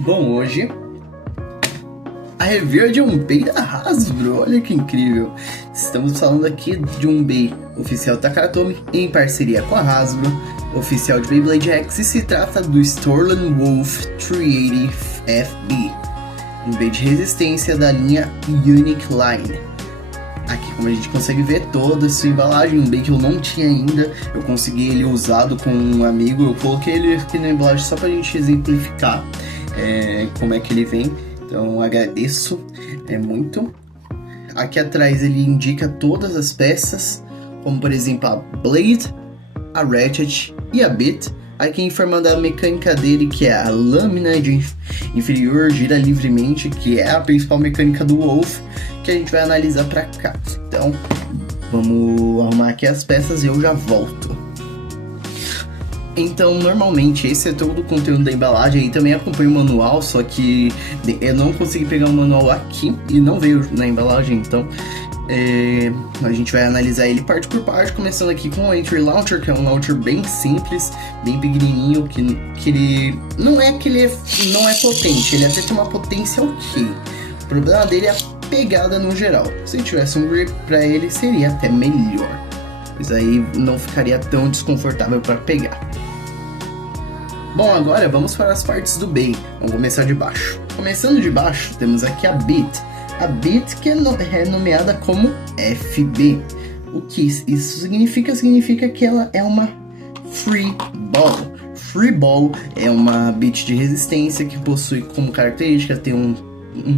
Bom, hoje a review é de um Bey da Hasbro, olha que incrível. Estamos falando aqui de um Bey oficial Takatomi em parceria com a Hasbro, oficial de Beyblade X, e se trata do Sterling Wolf 380 FB, um Bey de resistência da linha Unique Line. Aqui, como a gente consegue ver, toda a sua embalagem, um Bey que eu não tinha ainda, eu consegui ele usado com um amigo, eu coloquei ele aqui na embalagem só pra gente exemplificar como é que ele vem. Então agradeço muito. Aqui atrás ele indica todas as peças, como por exemplo a Blade, a Ratchet e a Bit. Aqui informando a mecânica dele, que é a lâmina inferior gira livremente, que é a principal mecânica do Wolf, que a gente vai analisar pra cá. Então vamos arrumar aqui as peças e eu já volto. Então, normalmente, esse é todo o conteúdo da embalagem. E também acompanho o manual, só que eu não consegui pegar o manual aqui e não veio na embalagem. Então, a gente vai analisar ele parte por parte, começando aqui com o Entry Launcher, que é um launcher bem simples, bem pequenininho, que ele não é não é potente, ele até tem uma potência ok. O problema dele é a pegada no geral. Se tivesse um grip pra ele, seria até melhor, pois aí não ficaria tão desconfortável para pegar. Bom, agora vamos para as partes do Bey. Vamos começar de baixo. Começando de baixo, temos aqui a Bit. A Bit, que é nomeada como FB. O que isso significa? Significa que ela é uma Free Ball. Free Ball é uma Bit de resistência que possui como característica ter um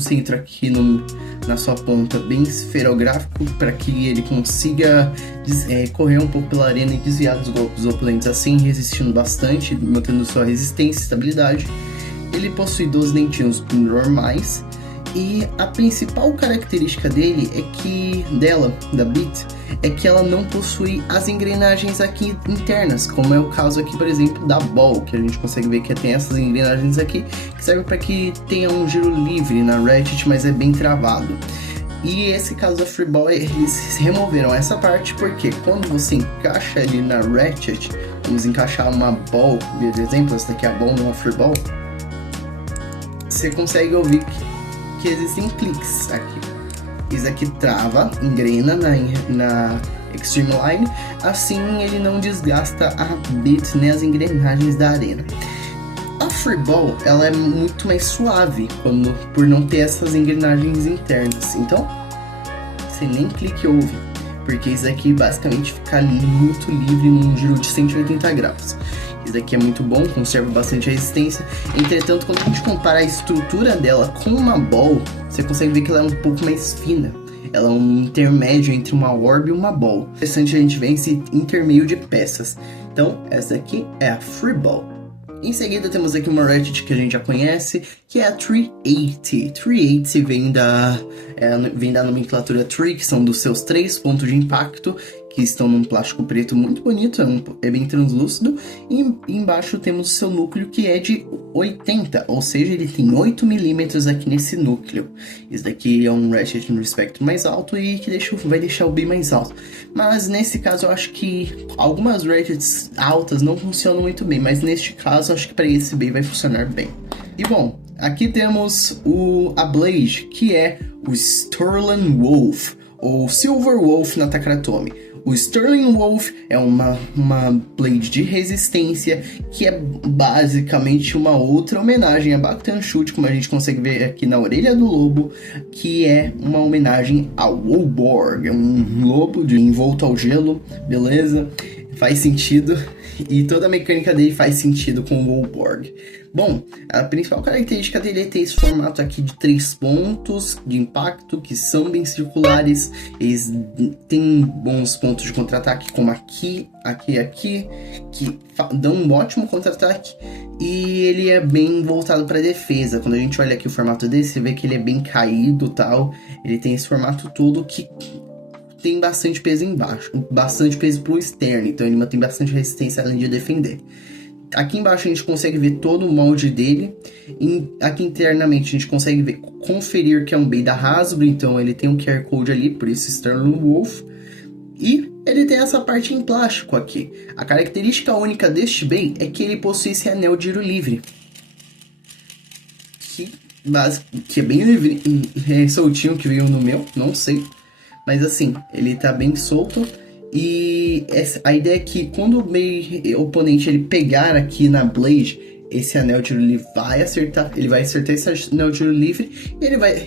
centro aqui na sua ponta bem esferográfico, para que ele consiga correr um pouco pela arena e desviar dos golpes oponentes, assim resistindo bastante, mantendo sua resistência e estabilidade. Ele possui 12 dentinhos normais, e a principal característica dele da Bit, é que ela não possui as engrenagens aqui internas, como é o caso aqui, por exemplo, da Ball, que a gente consegue ver que tem essas engrenagens aqui, que servem para que tenha um giro livre na Ratchet, mas é bem travado. E esse caso da Free Ball, eles removeram essa parte, porque quando você encaixa ali na Ratchet, vamos encaixar uma Ball, por exemplo, essa daqui é a Ball, não a Free Ball, você consegue ouvir que existem cliques aqui. Isso aqui trava, engrena na Extreme Line, assim ele não desgasta a Bit nem as engrenagens da arena. A Free Ball, ela é muito mais suave por não ter essas engrenagens internas, então você nem clique ouve, porque isso aqui basicamente fica muito livre num giro de 180 graus. Isso daqui é muito bom, conserva bastante resistência. Entretanto, quando a gente compara a estrutura dela com uma Ball, você consegue ver que ela é um pouco mais fina. Ela é um intermédio entre uma Orb e uma Ball. Interessante a gente ver esse intermeio de peças. Então, essa daqui é a Free Ball. Em seguida temos aqui uma Ratchet que a gente já conhece, que é a 380. 380 vem da nomenclatura 3, que são dos seus 3 pontos de impacto, que estão num plástico preto muito bonito, é bem translúcido, e embaixo temos o seu núcleo, que é de 80, ou seja, ele tem 8 milímetros aqui nesse núcleo. Isso daqui é um Ratchet no espectro mais alto e que vai deixar o Bey mais alto. Mas nesse caso eu acho que algumas Ratchets altas não funcionam muito bem, mas neste caso eu acho que para esse Bey vai funcionar bem. E bom, aqui temos a Blade, que é o Sterling Wolf, ou Silver Wolf na Takatomi. O Sterling Wolf é uma Blade de resistência, que é basicamente uma outra homenagem a Bakutan Shoot, como a gente consegue ver aqui na orelha do lobo, que é uma homenagem ao Wolborg, é um lobo envolto ao gelo, beleza? Faz sentido, e toda a mecânica dele faz sentido com o Wolborg. Bom, a principal característica dele é ter esse formato aqui de 3 pontos de impacto, que são bem circulares. Eles têm bons pontos de contra-ataque, como aqui, que dão um ótimo contra-ataque. E ele é bem voltado para defesa. Quando a gente olha aqui o formato dele, você vê que ele é bem caído e tal. Ele tem esse formato todo que tem bastante peso embaixo, bastante peso pro externo, então ele mantém bastante resistência além de defender. Aqui embaixo a gente consegue ver todo o molde dele. Aqui internamente a gente consegue conferir que é um Bey da Hasbro, então ele tem um QR Code ali, por isso Sterling Wolf. E ele tem essa parte em plástico aqui. A característica única deste Bey é que ele possui esse anel de giro livre. aqui, que é bem soltinho, que veio no meu, não sei. Mas assim, ele tá bem solto. E a ideia é que quando o oponente ele pegar aqui na Blade, esse anel de tiro livre vai acertar. Ele vai acertar esse anel de tiro livre.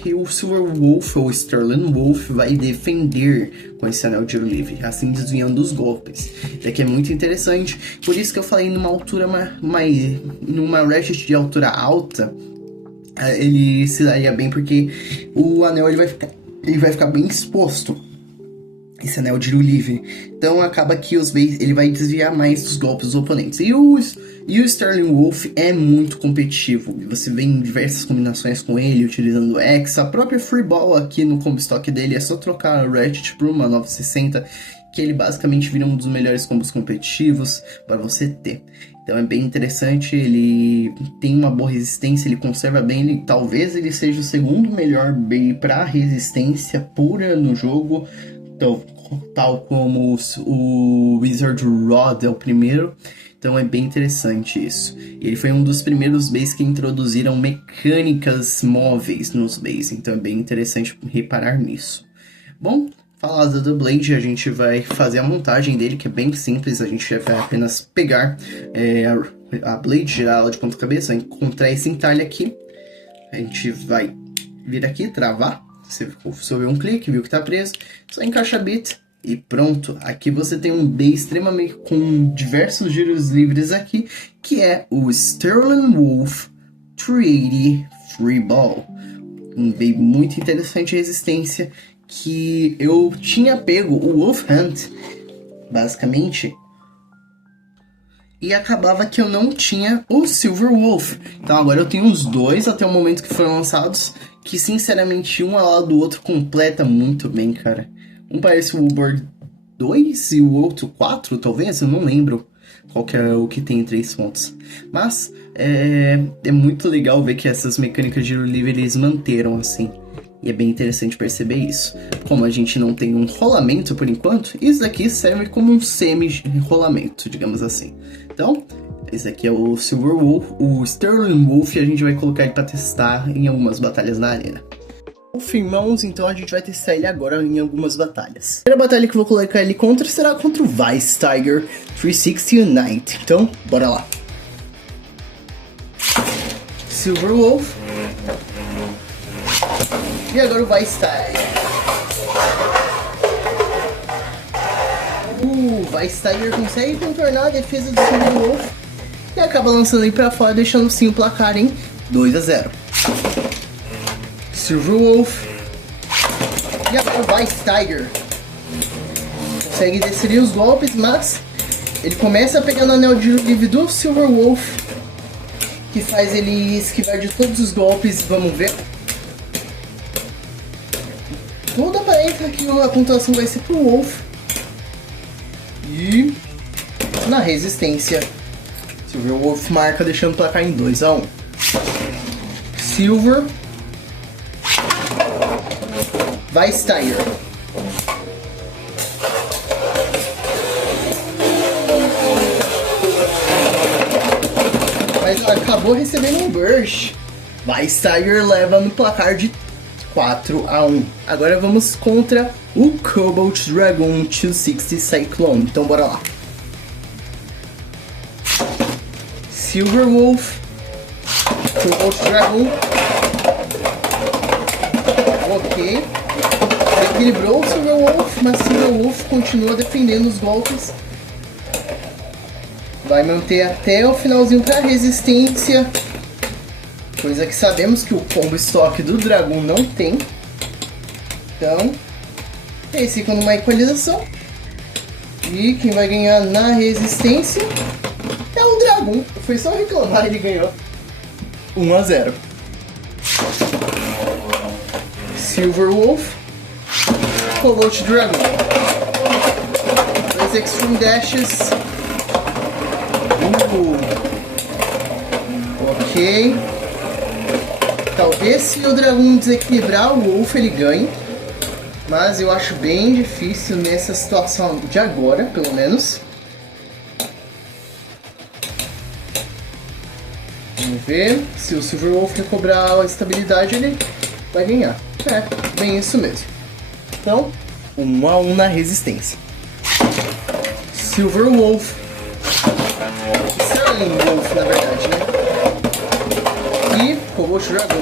E o Silver Wolf ou Sterling Wolf vai defender com esse anel de tiro livre, assim desviando os golpes. Isso aqui é muito interessante. Por isso que eu falei numa altura numa ratchet de altura alta, ele se daria bem, porque o anel ele vai ficar bem exposto, esse anel de tiro livre. Então acaba que ele vai desviar mais dos golpes dos oponentes. E o Sterling Wolf é muito competitivo. Você vê em diversas combinações com ele, utilizando o X. A própria Free Ball aqui no combo stock dele é só trocar a Ratchet por uma 960, que ele basicamente vira um dos melhores combos competitivos para você ter. Então é bem interessante, ele tem uma boa resistência, ele conserva bem, talvez ele seja o segundo melhor bem para resistência pura no jogo, tal como o Wizard Rod é o primeiro. Então é bem interessante isso. Ele foi um dos primeiros bays que introduziram mecânicas móveis nos bays, então é bem interessante reparar nisso. Bom, falado do Blade, a gente vai fazer a montagem dele, que é bem simples. A gente vai apenas pegar a Blade, girar ela de ponta cabeça, encontrar esse entalhe aqui. A gente vai vir aqui, travar. Você vê um clique, viu que tá preso. Só encaixa a bit e pronto. Aqui você tem um bey extremamente com diversos giros livres aqui, que é o Sterling Wolf 380 Free Ball. Um bey muito interessante de resistência, que eu tinha pego o Wolf Hunt, basicamente, e acabava que eu não tinha o Silver Wolf. Então agora eu tenho os dois até o momento que foram lançados, que sinceramente um ao lado do outro completa muito bem, cara. Um parece o Uber 2 e o outro 4, talvez, eu não lembro qual que é o que tem 3 pontos. Mas é muito legal ver que essas mecânicas de giro livre eles manteram assim. E é bem interessante perceber isso. Como a gente não tem um rolamento por enquanto, isso daqui serve como um semi-rolamento, digamos assim. Então, esse aqui é o Silver Wolf, o Sterling Wolf, e a gente vai colocar ele para testar em algumas batalhas na arena. Wolf, irmãos, então a gente vai testar ele agora em algumas batalhas. A primeira batalha que eu vou colocar ele contra será contra o Vice Tiger 360 Unite. Então, bora lá. Silver Wolf. E agora o Vice Tiger. O Vice Tiger consegue contornar a defesa do Silver Wolf e acaba lançando ele pra fora, deixando sim o placar em 2-0. Silver Wolf. E agora o Vice Tiger consegue descer os golpes, mas ele começa a pegar no anel de livre do Silver Wolf, que faz ele esquivar de todos os golpes. Vamos ver. Tudo aparenta que a pontuação vai ser pro Wolf. E na resistência, Silver Wolf marca, deixando o placar em 2-1. Silver Vice Tiger. Mas acabou recebendo um burst. Vice Tiger leva no placar de 4-1. Agora vamos contra o Cobalt Dragon 260 Cyclone. Então bora lá. Silver Wolf, Cobalt Dragon. Ok. Equilibrou o Silver Wolf, mas Silver Wolf continua defendendo os golpes. Vai manter até o finalzinho para resistência. Coisa que sabemos que o combo stock do Dragon não tem. Então, eles ficam numa equalização. E quem vai ganhar na resistência é o Dragon. Foi só reclamar, ele ganhou 1-0. Silver Wolf, Cobalt Dragon. 2 Extreme Dashes. Ok. Talvez se o Dragon desequilibrar o Wolf ele ganhe, mas eu acho bem difícil nessa situação de agora, pelo menos. Vamos ver se o Silver Wolf quer cobrar a estabilidade, ele vai ganhar. É, bem isso mesmo. Então, 1 a 1 na resistência. Silver Wolf. Sterling Wolf, na verdade, né? E Cobalt Dragon.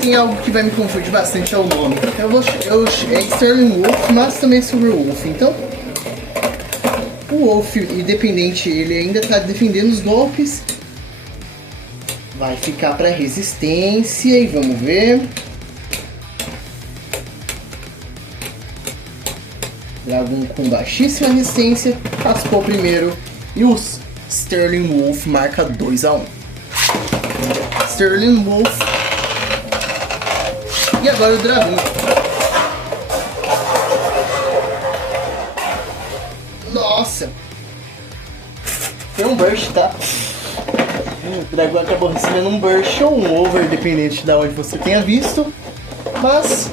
Tem algo que vai me confundir bastante, é o nome. É Sterling Wolf, mas também Silver Wolf. Então, o Wolf, independente, ele ainda está defendendo os golpes. Vai ficar para resistência e vamos ver. Dragon com baixíssima resistência, raspou primeiro e os Sterling Wolf marca 2 a 1. Sterling Wolf. E agora o Dragão. Nossa! Foi um burst, tá? O Dragão acabou recebendo um burst ou um over, dependente de onde você tenha visto. Mas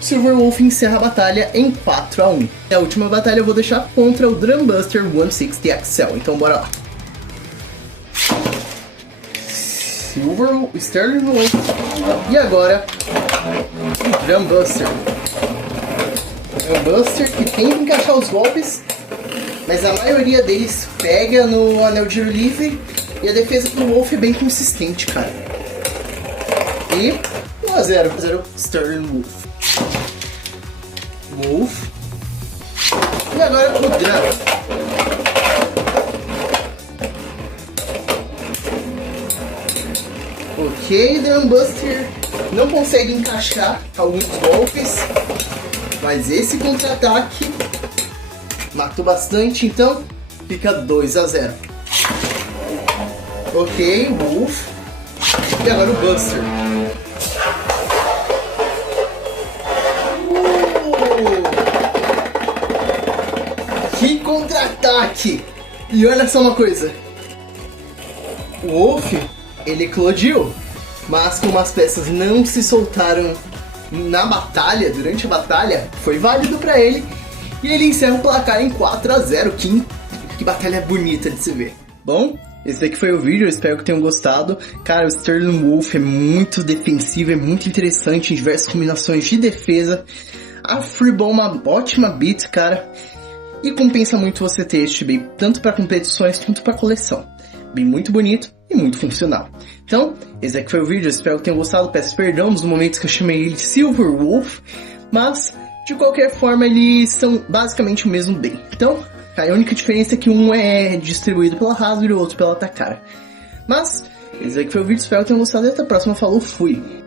Silver Wolf encerra a batalha em 4 a 1. A última batalha eu vou deixar contra o Drumbuster 160 XL. Então bora lá. Sterling Wolf. E agora o Drumbuster. Drumbuster que tenta encaixar os golpes, mas a maioria deles pega no anel de relief. E a defesa pro Wolf é bem consistente, cara. E 1 a 0 Sterling Wolf. Wolf. E agora o Dragon. Ok, Drumbuster não consegue encaixar alguns golpes, mas esse contra-ataque matou bastante, então fica 2 a 0. Ok, Wolf. E agora o Buster. Que contra-ataque! E olha só uma coisa. O Wolf, ele eclodiu, mas como as peças não se soltaram na batalha, durante a batalha, foi válido pra ele. E ele encerra o placar em 4 a 0. Que batalha bonita de se ver. Bom, esse daqui foi o vídeo, eu espero que tenham gostado. Cara, o Sterling Wolf é muito defensivo, é muito interessante em diversas combinações de defesa. A Freeball é uma ótima beat, cara. E compensa muito você ter este bem, tanto para competições quanto para coleção. Bem muito bonito e muito funcional. Então, esse aqui foi o vídeo, eu espero que tenham gostado. Peço perdão nos momentos que eu chamei ele de Silver Wolf, mas de qualquer forma eles são basicamente o mesmo bem. Então, a única diferença é que um é distribuído pela Hasbro e o outro pela Takara. Mas, esse aqui foi o vídeo, espero que tenham gostado e até a próxima. Falou, fui!